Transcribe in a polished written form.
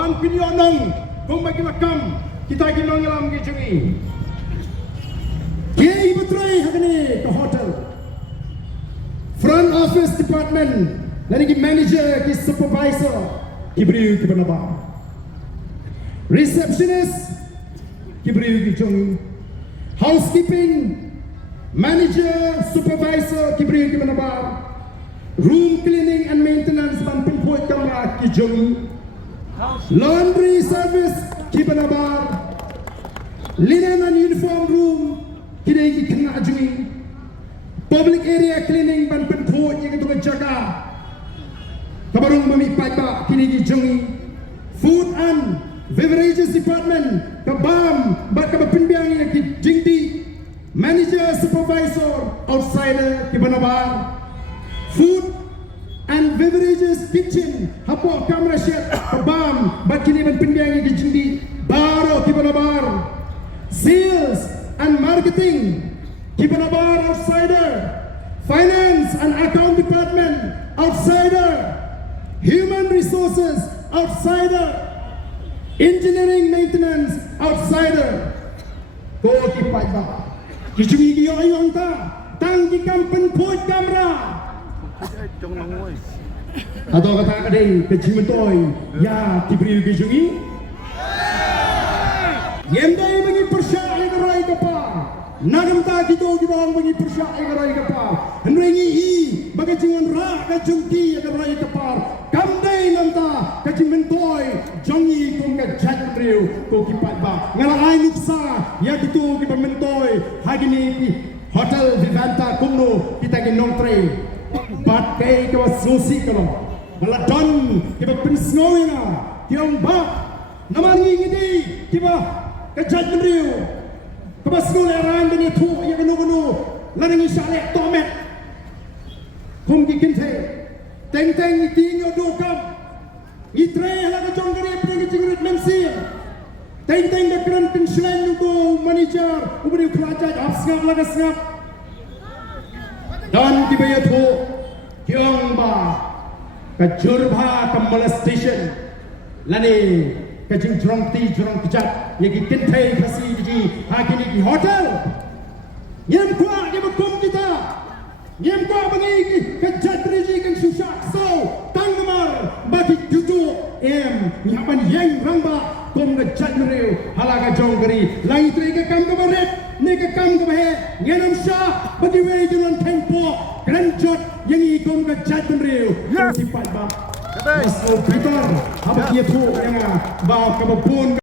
ban pinionong kung magilakam kita ginongalam gijungi kaya ibutray hakani ke hotel front office department lagi manager ki supervisor kibri ki banaba receptionist kibri ki jung housekeeping manager supervisor kibri ki banaba room cleaning and maintenance ban pinpoint kamera ki jung laundry service ki banaba linen and uniform room kini ki kena jungi public area cleaning ban pinpoint yang itu jaga kabarung mami paipa kini ki jungi food and beverages department kabam bat kabapinbiang yang ki jingti manager supervisor outsider ki banabar food and beverages kitchen hapo kamera shed kabam bat kini ban pinbiang yang ki jingti baro ki banabar sales and marketing ki banabar outsider finance and account department outsider human resources outsider engineering maintenance outsider ko ki paiba ki chungi ki ayong ta tang ki kampen phoi kamera atau kata kadai ke jimentoy ya diberi ki chungi yendai bagi persya egerai kapa nagam ta kito ki bang bagi persya egerai kapa henrengi hi bagi jingon ra ka jungki egerai kapa kamdai nanta ka jimentoy jongi kong ka jadriu ko ki patba ngala ai nuksa ya kitu ki pamentoy hagini ki hotel Vivanta Kumno kita ki nongtre bat kai ka susi kalo ngala don ki ba pinsngoy na ki ong ba namangi ngidi ki ba ka jadriu ka ba skul aran ni tu ya ganu lanangi sale tomet kum ki kinte teng tinyo dokam itre hala ka jong kare pring jingrit mensi teng bakran Kynshlein to manager ubri kerajaan Sngap laga Sngap dan dibayatho kyong ba ka jurba ka molestation lani ka jing jrong kijat yagi kintai khasi ji hakini ki hotel yem kwa yem kum kita yem kwa bangi ka jatri kan susah so tangmar bagi jutu nyaman yang ramba kom ga jatri halaga jonggeri lai tri ka kam ka ret ne ka kam ka he ngenam Shah bagi we junan tempo granjot yang i kom ga jatri sifat ba Mas Peter, apa dia tu yang ba kabapun